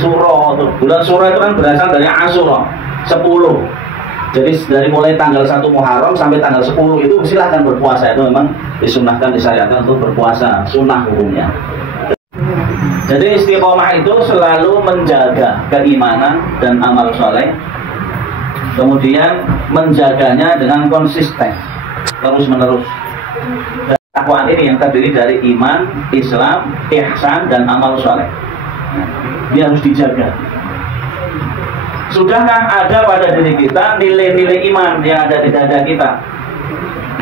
Suro tuh. Bulan Suro itu kan berasal dari Asyura 10. Jadi dari mulai tanggal 1 Muharram sampai tanggal 10 itu silahkan berpuasa. Itu memang disunahkan, disyariatkan untuk berpuasa, sunnah hukumnya. Jadi istiqomah itu selalu menjaga keimanan dan amal soleh, kemudian menjaganya dengan konsisten terus menerus. Takwaan ini yang terdiri dari iman, Islam, ihsan, dan amal soleh. Dia harus dijaga. Sudahkah ada pada diri kita nilai-nilai iman yang ada di dada kita,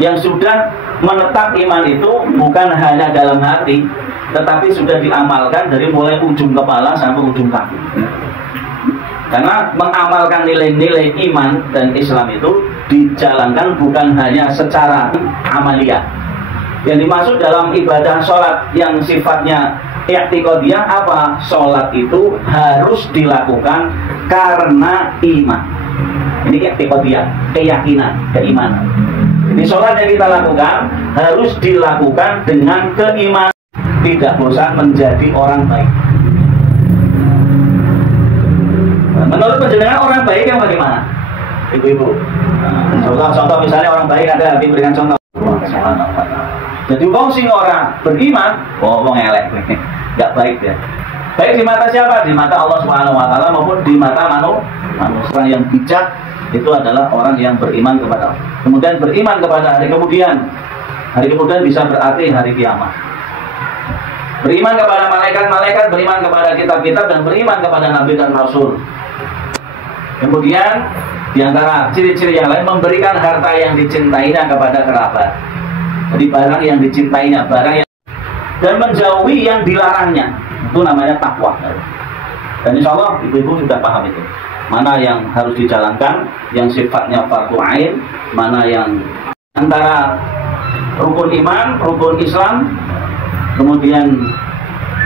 yang sudah menetap iman itu bukan hanya dalam hati, tetapi sudah diamalkan dari mulai ujung kepala sampai ujung kaki. Karena mengamalkan nilai-nilai iman dan Islam itu dijalankan bukan hanya secara amaliyah. Yang dimaksud dalam ibadah sholat yang sifatnya i'tiqadiyah apa? Sholat itu harus dilakukan karena iman. Ini i'tiqadiyah, keyakinan, keimanan. Jadi sholat yang kita lakukan harus dilakukan dengan keimanan, tidak bosan menjadi orang baik. Menurut penjenengan orang baik yang bagaimana? Ibu-ibu. Contoh misalnya orang baik ada diberikan contoh. Jadi wong sing ora beriman, wong elek, nggak baik ya. Baik di mata siapa? Di mata Allah Subhanahu Wa Taala maupun di mata manusia. Orang yang bijak itu adalah orang yang beriman kepada Allah. Kemudian beriman kepada hari kemudian. Hari kemudian bisa berarti hari kiamat. Beriman kepada malaikat-malaikat, beriman kepada kitab-kitab, dan beriman kepada nabi dan rasul. Kemudian di antara ciri-ciri yang lain, memberikan harta yang dicintainya kepada kerabat. Jadi barang yang dicintainya, barang yang, dan menjauhi yang dilarangnya, itu namanya takwa. Dan insya Allah ibu-ibu sudah paham itu. Mana yang harus dijalankan, yang sifatnya fardhu ain, mana yang antara rukun iman, rukun Islam, kemudian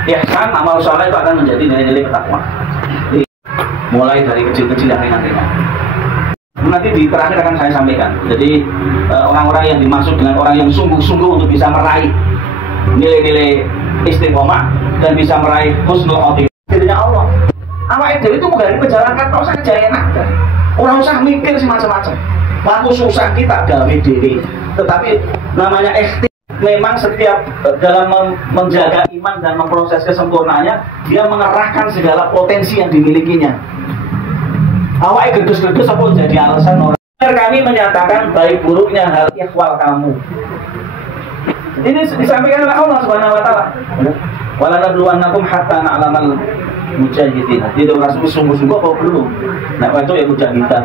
ihsan, amal soleh itu akan menjadi nilai-nilai ketakwaan. Mulai dari kecil-kecil yang ringan-ringan. Nanti di terakhir akan saya sampaikan. Jadi orang-orang yang dimaksud dengan orang yang sungguh-sungguh untuk bisa meraih nilai-nilai istiqomah dan bisa meraih husnul khotimah, dirinya Allah. Awake dhewe itu menggali penjalankan, ora usah kerja enak. Ora usah mikir sih macam-macam. Waktu susah kita gawe dhewe. Tetapi namanya ikhtiar. Memang setiap dalam menjaga iman dan memproses kesempurnaannya, dia mengerahkan segala potensi yang dimilikinya. Awalnya gerdes-gerdes apa jadi alasan orang. Kami menyatakan baik buruknya hal ikhwal kamu. Ini disampaikan oleh Allah Subhanahu Wa Taala. Wala nabluwannakum hatta na'lamal mujahidin. Jadi orang sungguh-sungguh apa belum? Nah itu ya mujahidah.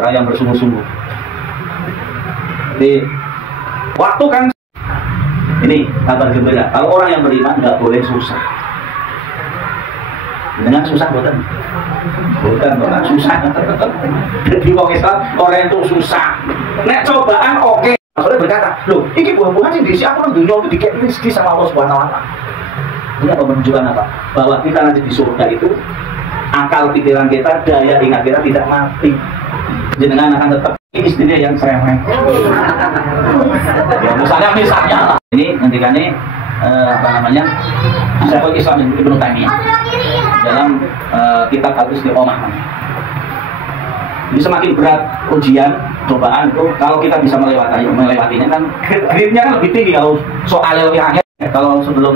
Orang yang bersungguh-sungguh. Jadi waktu kan ini kabar gembira. Kalau orang yang beriman nggak boleh susah. Dengan susah bukan susah. Jadi orang Islam orang itu susah. Nek cobaan oke. Maksudnya berkata, loh, ini buah-buahan sih diisi aku dunia itu dikit rezeki sama Allah Subhanahu Wa Taala. Ini apa menunjukkan apa? Bahwa kita nanti di surga itu akal pikiran kita, daya ingat kita tidak mati. Jenengan akan tetap istrinya yang cerewet. Ya, misalnya ini nantikannya apa namanya? Syekhul Islam Ibnu Taimiyah dalam kitab Al-Istiqomah. Jadi semakin berat ujian, cobaan itu, kalau kita bisa melewatinya kan grade-nya kan lebih tinggi kalau soalnya lebih akhir. Kalau sebelum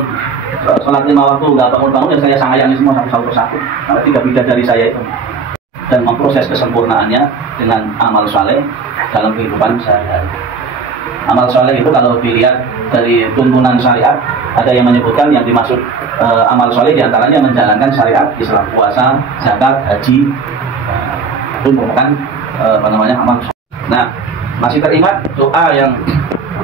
sholat 5 waktu nggak bangun-bangun, dan saya sanggayani semua satu persatu. Karena 3 bidang dari saya itu. Dan memproses kesempurnaannya dengan amal saleh dalam kehidupan sehari-hari. Amal saleh itu kalau dilihat dari tuntunan syariat, ada yang menyebutkan yang dimaksud amal saleh diantaranya menjalankan syariat Islam, puasa, zakat, haji, itu merupakan apa namanya amal saleh. Nah, masih teringat doa yang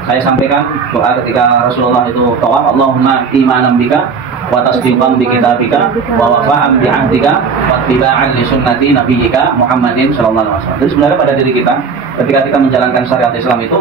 saya sampaikan, doa ketika Rasulullah itu tawaf, Allahumma imanan bika wa tasdiqan bi kitabika wa wafa'an bi 'ahdika wa ittiba'an li sunnati nabiyyika Muhammadin sallallahu alaihi wasallam. Jadi sebenarnya pada diri kita ketika kita menjalankan syariat Islam itu